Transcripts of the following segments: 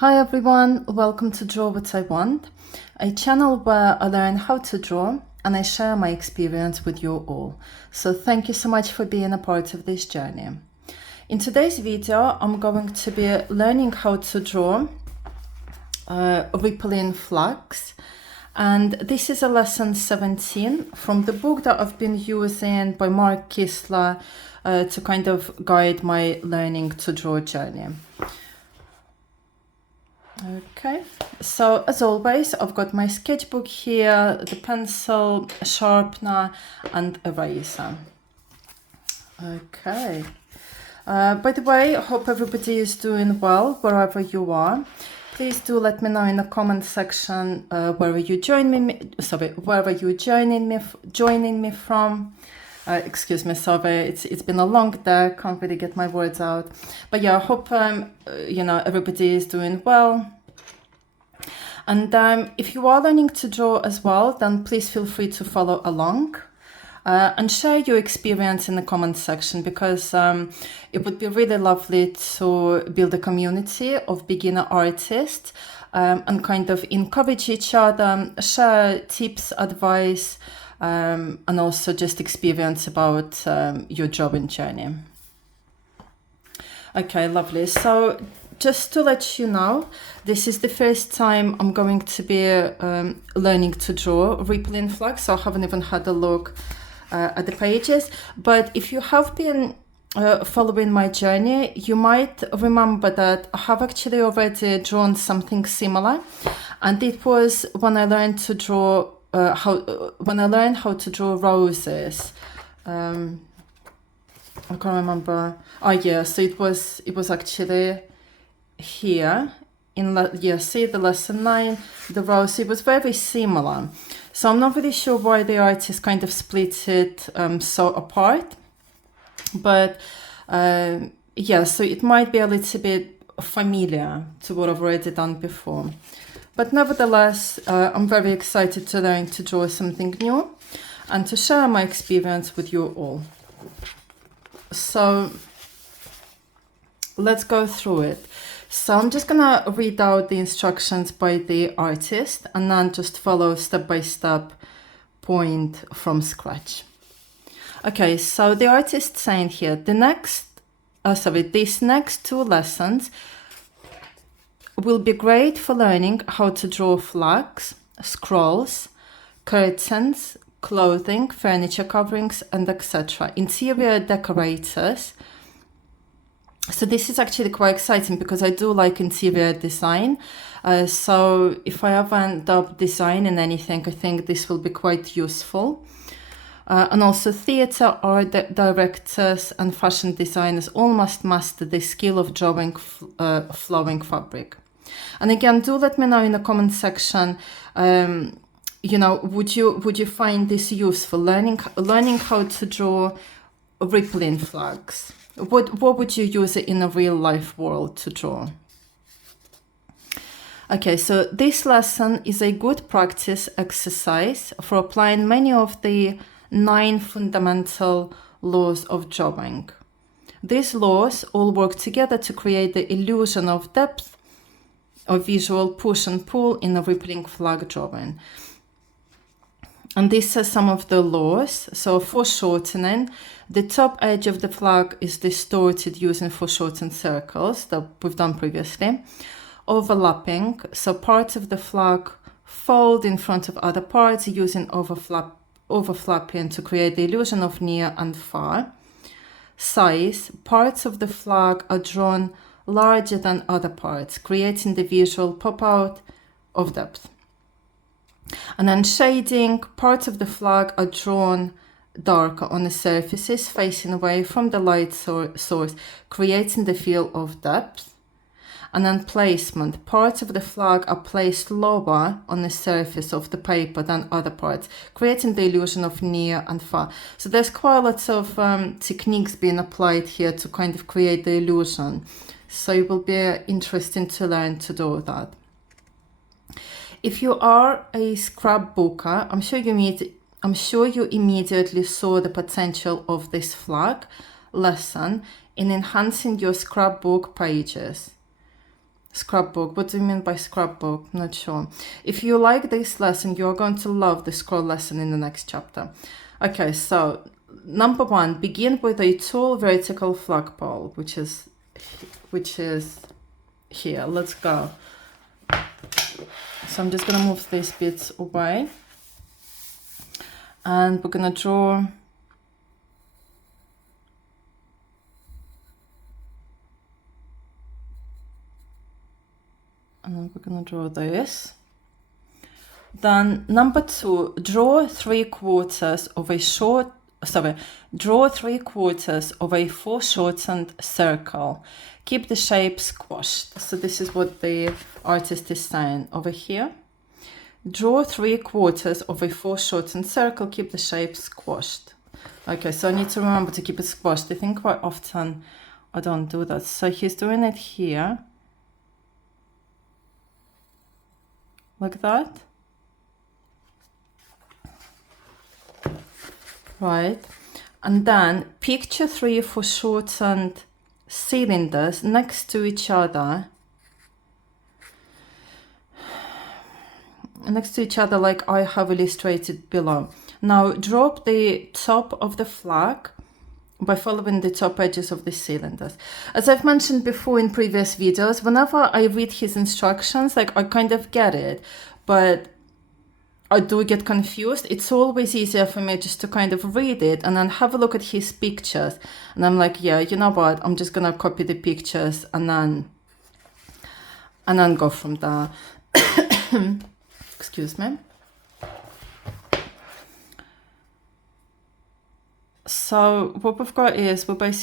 Hi everyone, welcome to Draw What I Want, a channel where I learn how to draw and I share my experience with you all. So thank you so much for being a part of this journey. In today's video, I'm going to be learning how to draw rippling flags. And this is a lesson 17 from the book that I've been using by Mark Kistler to kind of guide my learning to draw journey. Okay, so as always, I've got my sketchbook here, the pencil, a sharpener and eraser. Okay, by the way, I hope everybody is doing well wherever you are. Please do let me know in the comment section wherever you're joining me from. Excuse me, sorry, it's been a long day, can't really get my words out. But yeah, I hope everybody is doing well. And if you are learning to draw as well, then please feel free to follow along and share your experience in the comment section, because it would be really lovely to build a community of beginner artists and kind of encourage each other, share tips, advice, and also just experience about your drawing journey. Okay, lovely. So just to let you know, this is the first time I'm going to be learning to draw rippling flags, so I haven't even had a look at the pages. But if you have been following my journey, you might remember that I have actually already drawn something similar, and it was when I learned to draw when I learned how to draw roses. I can't remember. Oh yeah, so it was actually here in see the lesson 9, the rose. It was very similar, so I'm not really sure why the artist kind of split it so apart, but yeah, so it might be a little bit familiar to what I've already done before. But nevertheless, I'm very excited to learn to draw something new and to share my experience with you all. So let's go through it. So I'm just gonna read out the instructions by the artist and then just follow step by step, point from scratch. Okay, so the artist saying here, these next 2 lessons will be great for learning how to draw flags, scrolls, curtains, clothing, furniture coverings, and etc. Interior decorators. So this is actually quite exciting because I do like interior design. So if I ever end up designing anything, I think this will be quite useful. And also theatre art directors and fashion designers all must master the skill of drawing flowing fabric. And again, do let me know in the comment section, would you find this useful, learning how to draw rippling flags? What would you use it in a real life world to draw? Okay, so this lesson is a good practice exercise for applying many of the 9 fundamental laws of drawing. These laws all work together to create the illusion of depth of visual push and pull in a rippling flag drawing. And these are some of the laws. So foreshortening, the top edge of the flag is distorted using foreshortened circles that we've done previously. Overlapping, so parts of the flag fold in front of other parts using overflapping to create the illusion of near and far. Size, parts of the flag are drawn larger than other parts, creating the visual pop-out of depth. And then shading, parts of the flag are drawn darker on the surfaces facing away from the light source, creating the feel of depth. And then placement, parts of the flag are placed lower on the surface of the paper than other parts, creating the illusion of near and far. So there's quite lots of techniques being applied here to kind of create the illusion. So it will be interesting to learn to do that. If you are a scrapbooker, I'm sure you immediately saw the potential of this flag lesson in enhancing your scrapbook pages. Scrapbook. What do you mean by scrapbook? Not sure. If you like this lesson, you're going to love the scroll lesson in the next chapter. Okay, so number 1, begin with a tall vertical flagpole, which is here. Let's go. So I'm just gonna move these bits away, and we're gonna draw this. Then number 2, draw 3/4 of a foreshortened circle. Keep the shape squashed. So this is what the artist is saying over here. Draw 3/4 of a foreshortened circle. Keep the shape squashed. Okay, so I need to remember to keep it squashed. I think quite often I don't do that. So he's doing it here. Like that. Right. And then picture 3 foreshortened cylinders next to each other. Like I have illustrated below. Now drop the top of the flag by following the top edges of the cylinders. As I've mentioned before in previous videos, whenever I read his instructions, like I kind of get it, but I do get confused. It's always easier for me just to kind of read it and then have a look at his pictures. And I'm like, yeah, you know what? I'm just gonna copy the pictures and then go from there. Excuse me. So what we've got is we've got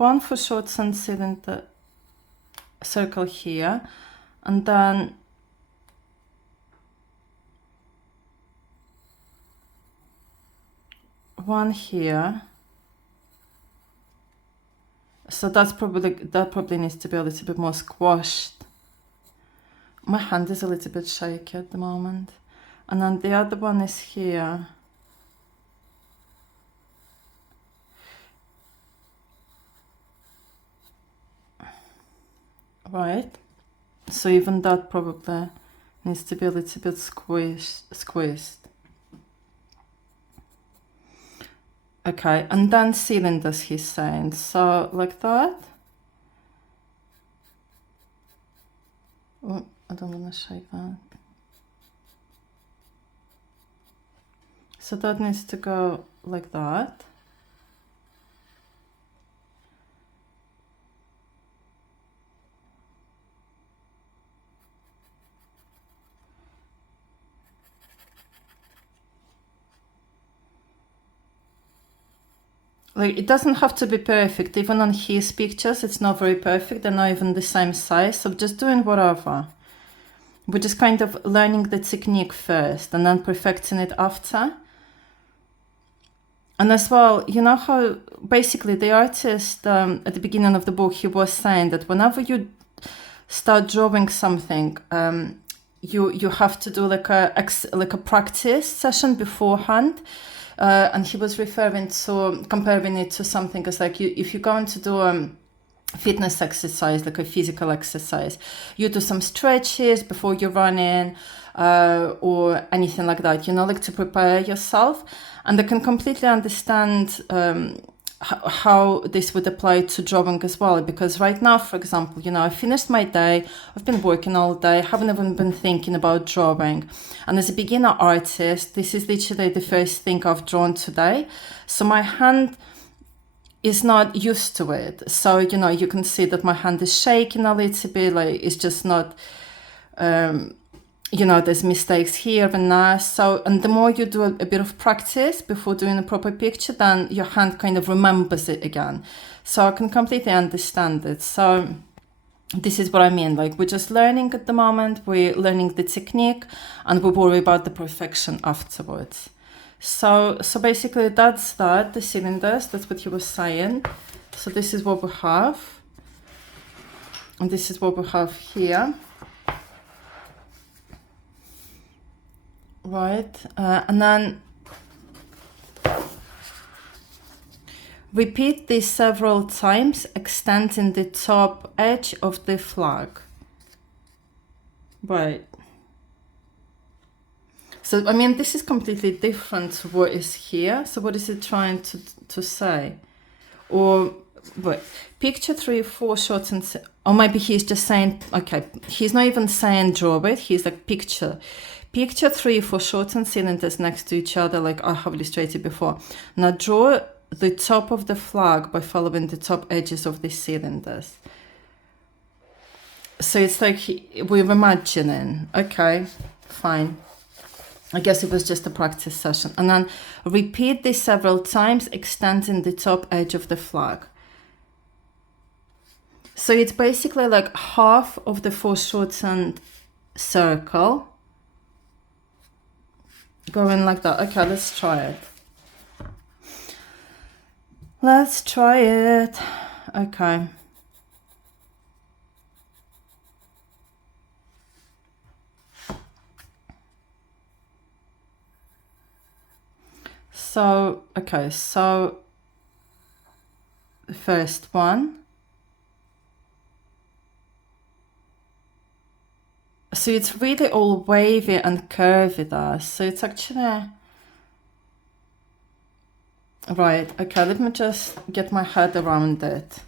one foreshortened cylinder circle here, and then one here. So that probably needs to be a little bit more squashed. My hand is a little bit shaky at the moment. And then the other one is here. Right. So even that probably needs to be a little bit squeezed. Okay, and then cylinders he's saying. So like that. Oh, I don't want to shake that. So that needs to go like that. Like, it doesn't have to be perfect. Even on his pictures, it's not very perfect. They're not even the same size. So just doing whatever. We're just kind of learning the technique first and then perfecting it after. And as well, you know how basically the artist at the beginning of the book, he was saying that whenever you start drawing something, you have to do like a practice session beforehand. And he was comparing it to something as like if you're going to do a fitness exercise, like a physical exercise, you do some stretches before you run in or anything like that, like to prepare yourself. And I can completely understand how this would apply to drawing as well, because right now, for example, I finished my day, I've been working all day, haven't even been thinking about drawing, and as a beginner artist, this is literally the first thing I've drawn today, so my hand is not used to it. So you can see that my hand is shaking a little bit, like it's just not there's mistakes here and there. So, and the more you do a bit of practice before doing a proper picture, then your hand kind of remembers it again. So I can completely understand it. So this is what I mean. Like, we're just learning at the moment, we're learning the technique, and we worry about the perfection afterwards. So basically that's the cylinders, that's what he was saying. So this is what we have. And this is what we have here. Right, and then Repeat this several times, extending the top edge of the flag. Right. So, I mean, this is completely different to what is here. So what is it trying to say? Or, wait, picture 3, 4 shortens, or maybe he's just saying, okay, he's not even saying draw it, he's like picture 3, 4 shortened cylinders next to each other, like I have illustrated before. Now draw the top of the flag by following the top edges of the cylinders. So it's like we're imagining, okay, fine. I guess it was just a practice session. And then repeat this several times, extending the top edge of the flag. So it's basically like half of the foreshortened circle. Going like that. Okay, let's try it. Let's try it. Okay. So, okay, so the first one. So it's really all wavy and curvy there. So it's actually... Right, okay, let me just get my head around it.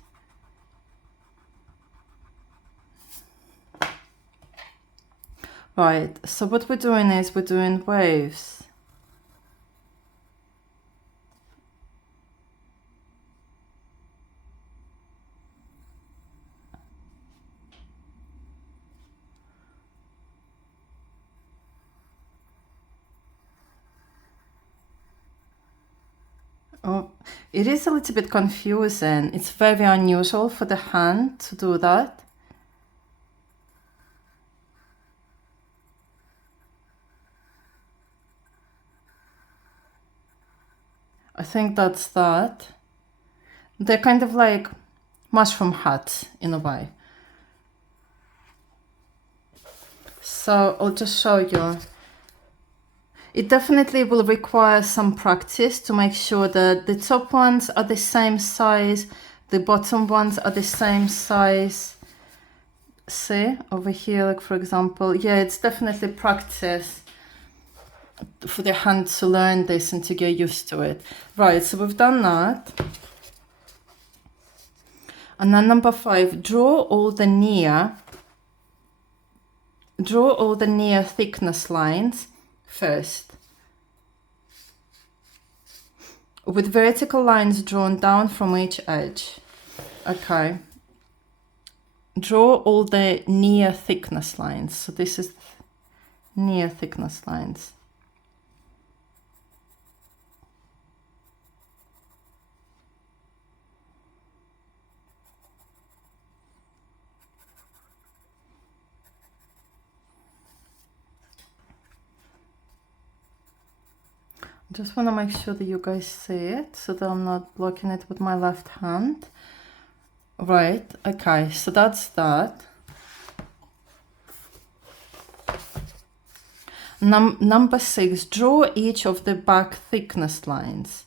Right, so what we're doing is we're doing waves. Oh, it is a little bit confusing. It's very unusual for the hand to do that. I think that's that. They're kind of like mushroom hats in a way. So I'll just show you. It definitely will require some practice to make sure that the top ones are the same size, the bottom ones are the same size. See, over here, like for example, yeah, it's definitely practice for the hand to learn this and to get used to it. Right, so we've done that. And then number 5, draw all the near thickness lines first, with vertical lines drawn down from each edge. Okay. Draw all the near thickness lines. So this is near thickness lines. Just want to make sure that you guys see it so that I'm not blocking it with my left hand. Right, okay, so that's that. Number 6, draw each of the back thickness lines.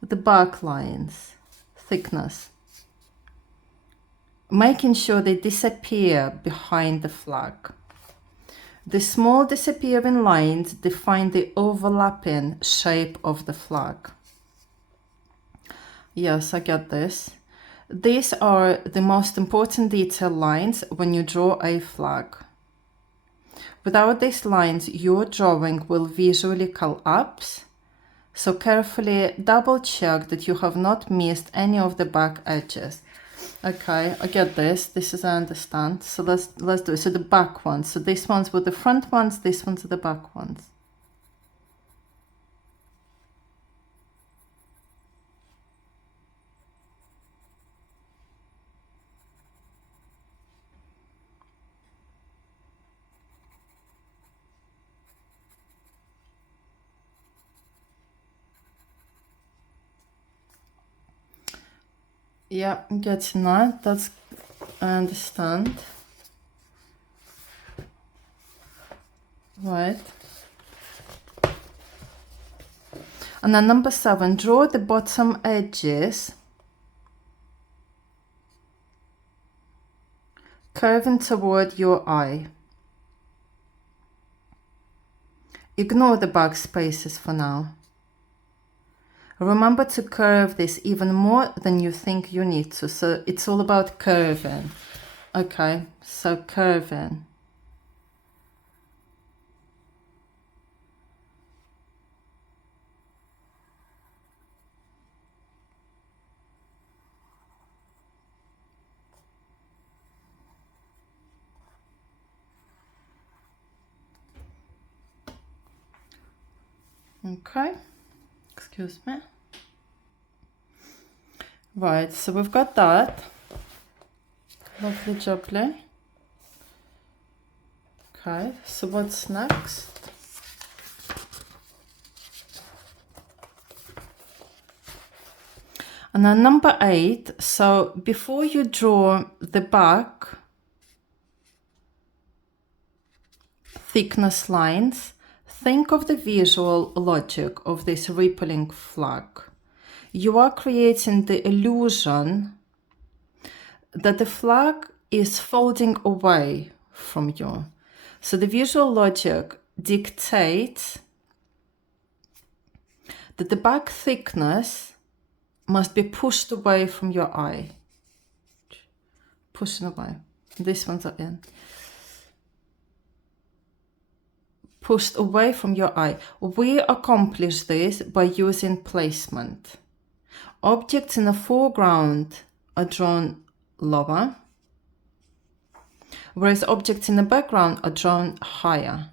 The back lines, thickness. Making sure they disappear behind the flag. The small disappearing lines define the overlapping shape of the flag. Yes, I get this. These are the most important detail lines when you draw a flag. Without these lines, your drawing will visually collapse, so carefully double check that you have not missed any of the back edges. Okay, I get this. This is I understand. So let's do it. So the back ones. So these ones were the front ones, these ones are the back ones. Yeah, I'm getting that. That's I understand. Right. And then number 7, draw the bottom edges curving toward your eye. Ignore the backspaces for now. Remember to curve this even more than you think you need to. So it's all about curving. Okay, so curving. Okay, excuse me. Right, so we've got that. Lovely jubbly. Okay, so what's next? And then number 8, so before you draw the back thickness lines, think of the visual logic of this rippling flag. You are creating the illusion that the flag is folding away from you. So the visual logic dictates that the back thickness must be pushed away from your eye. Pushing away. This one's in. Pushed away from your eye. We accomplish this by using placement. Objects in the foreground are drawn lower, whereas objects in the background are drawn higher.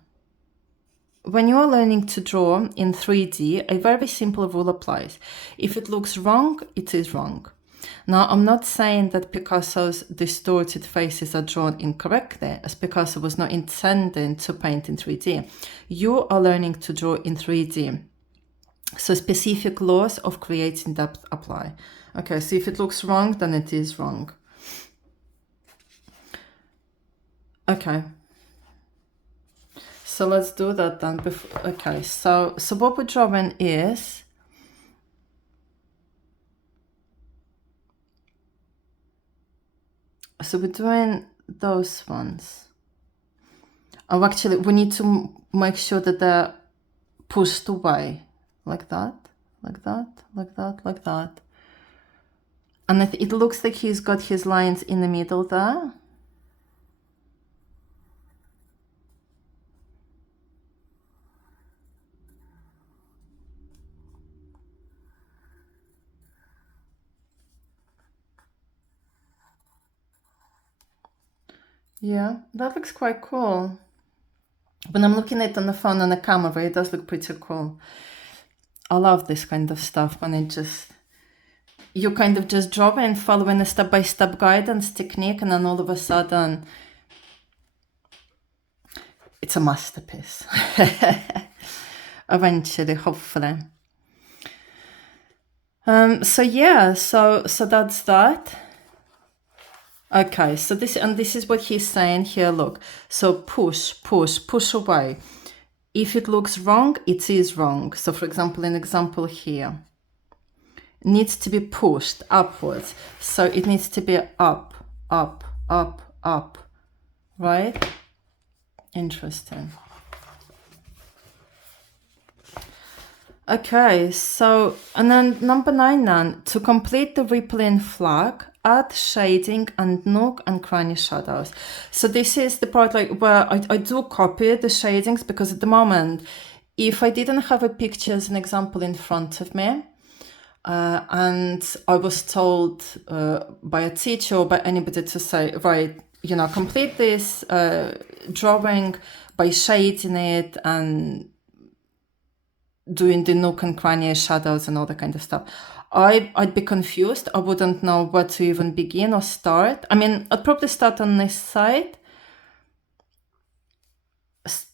When you are learning to draw in 3D, a very simple rule applies. If it looks wrong, it is wrong. Now, I'm not saying that Picasso's distorted faces are drawn incorrectly, as Picasso was not intending to paint in 3D. You are learning to draw in 3D. So specific laws of creating depth apply. Okay, so if it looks wrong, then it is wrong. Okay. So let's do that then. Okay, so what we're drawing is so we're doing those ones. Oh, actually, we need to make sure that they're pushed away. Like that, like that, like that, like that. And it looks like he's got his lines in the middle there. Yeah, that looks quite cool. When I'm looking at it on the phone on the camera, it does look pretty cool. I love this kind of stuff when it just, you kind of just draw and following a step-by-step guidance technique, and then all of a sudden, it's a masterpiece. Eventually, hopefully. So yeah, so that's that. Okay, so this is what he's saying here. Look, so push away. If it looks wrong, it is wrong. So for example, an example here needs to be pushed upwards. So it needs to be up, up, up, up, right? Interesting. Okay, so, and then number 9 then, to complete the rippling flag, add shading and nook and cranny shadows. So this is the part like where I do copy the shadings, because at the moment, if I didn't have a picture as an example in front of me, and I was told by a teacher or by anybody to say, right, you know, complete this drawing by shading it and doing the nook and cranny shadows and all that kind of stuff, I'd be confused. I wouldn't know where to even begin or start. I mean, I'd probably start on this side.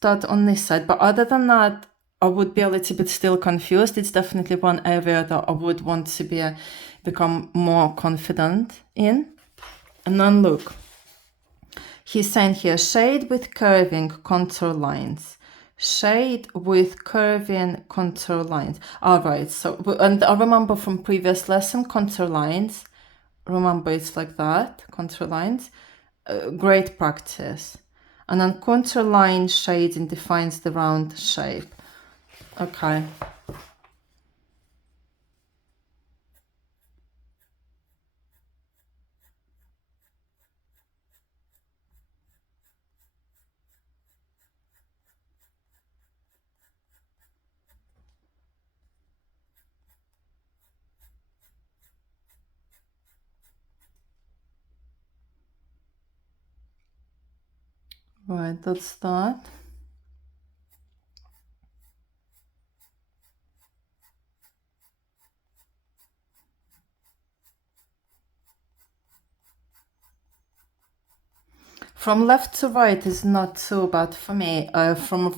But other than that, I would be a little bit still confused. It's definitely one area that I would want to become more confident in. And then look, he's saying here, shade with curving contour lines. Shade with curving contour lines. All right, so, and I remember from previous lesson, contour lines, remember it's like that, contour lines. great practice. And then contour line shading defines the round shape. Okay. Right, that's that. From left to right is not so bad for me. From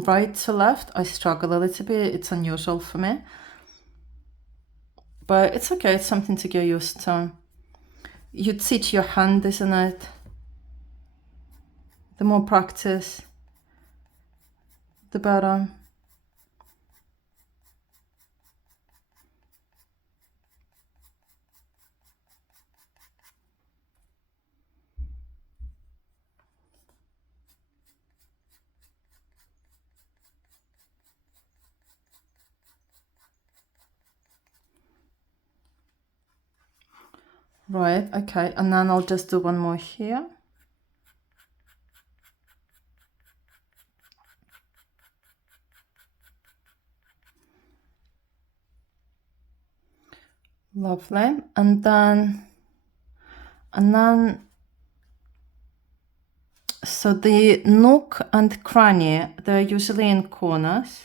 right to left, I struggle a little bit. It's unusual for me. But it's okay, it's something to get used to. You teach your hand, isn't it? The more practice, the better. Right, okay, and then I'll just do one more here. Lovely. And then so the nook and cranny, they're usually in corners.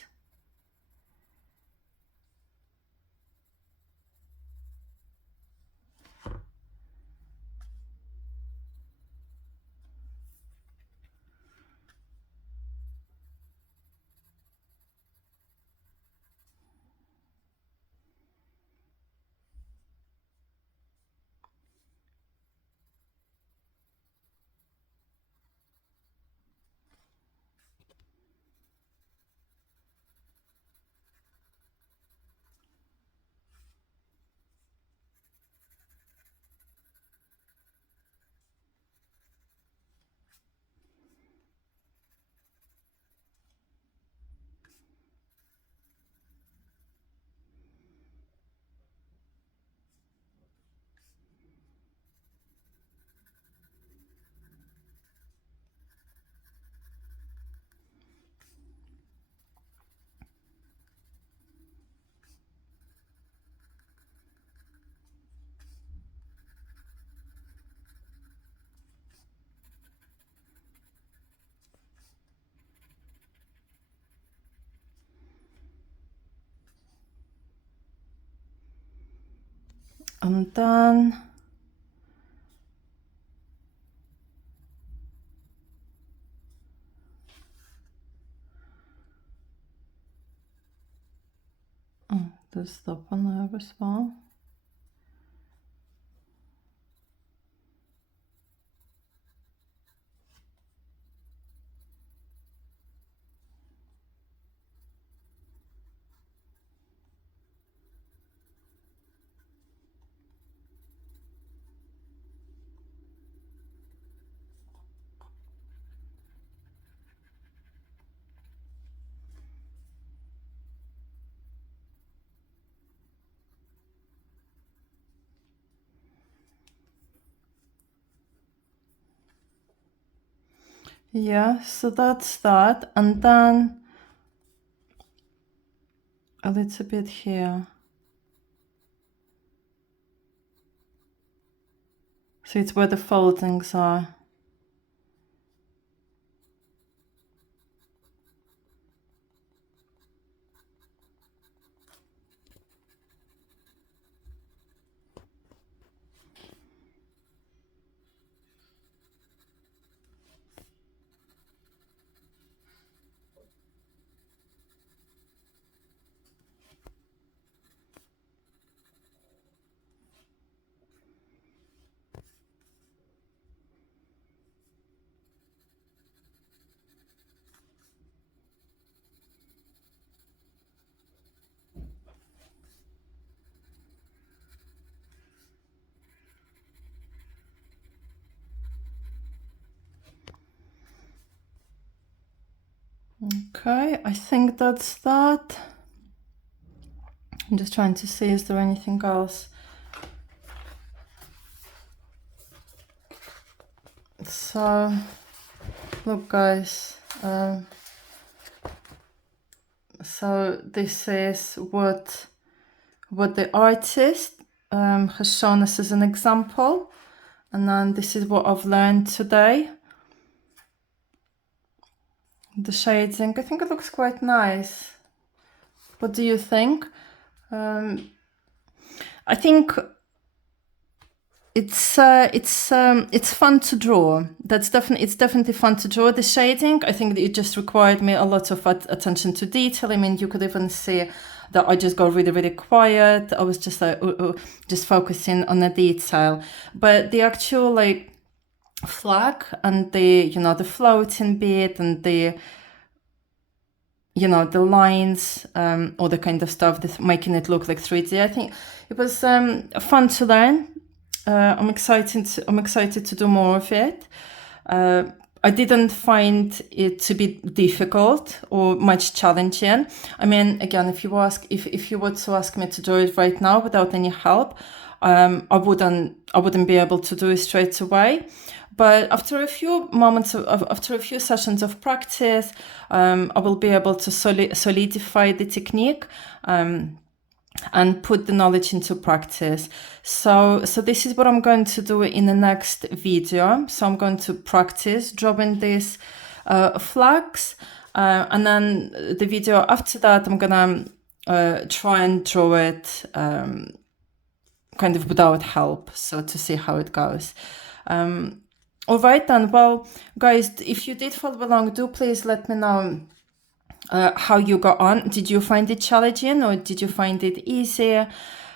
And then there's that one there as well. Yeah, so that's that. And then a little bit here. So it's where the foldings are. Okay, I think that's that. I'm just trying to see, is there anything else? So, look guys, so this is what the artist has shown us as an example, and then this is what I've learned today. The shading, I think it looks quite nice. What do you think? I think it's fun to draw. It's definitely fun to draw the shading. I think it just required me a lot of attention to detail. I mean, you could even see that I just got really quiet. I was just like just focusing on the detail. But the actual like flag and the the floating bit and the the lines, all the kind of stuff that's making it look like 3D. I think it was fun to learn. I'm excited to do more of it. I didn't find it to be difficult or much challenging. I mean, again, if you were to ask me to do it right now without any help, I wouldn't be able to do it straight away. But after a few moments after a few sessions of practice, I will be able to solidify the technique and put the knowledge into practice. So this is what I'm going to do in the next video. So I'm going to practice drawing these flags, and then the video after that, I'm gonna try and draw it kind of without help, so to see how it goes. All right then, well guys, if you did follow along, do please let me know how you got on. Did you find it challenging or did you find it easier?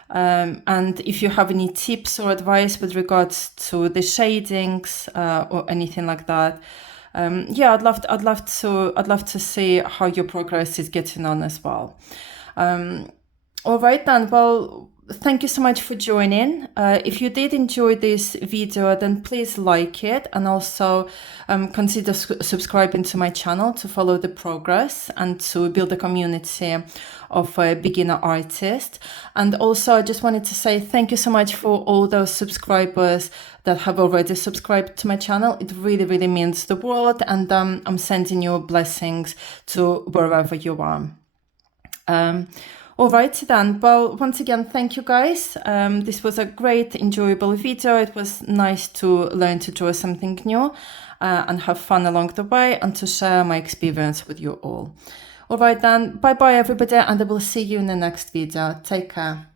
And if you have any tips or advice with regards to the shadings or anything like that, yeah, I'd love to see how your progress is getting on as well. All right then, well, thank you so much for joining. If you did enjoy this video, then please like it, and also consider subscribing to my channel to follow the progress and to build a community of beginner artists. And also, I just wanted to say thank you so much for all those subscribers that have already subscribed to my channel. It really means the world, and I'm sending you blessings to wherever you are. All right then, well, once again, thank you guys. This was a great, enjoyable video. It was nice to learn to draw something new and have fun along the way, and to share my experience with you all. All right then, bye bye everybody, and I will see you in the next video. Take care.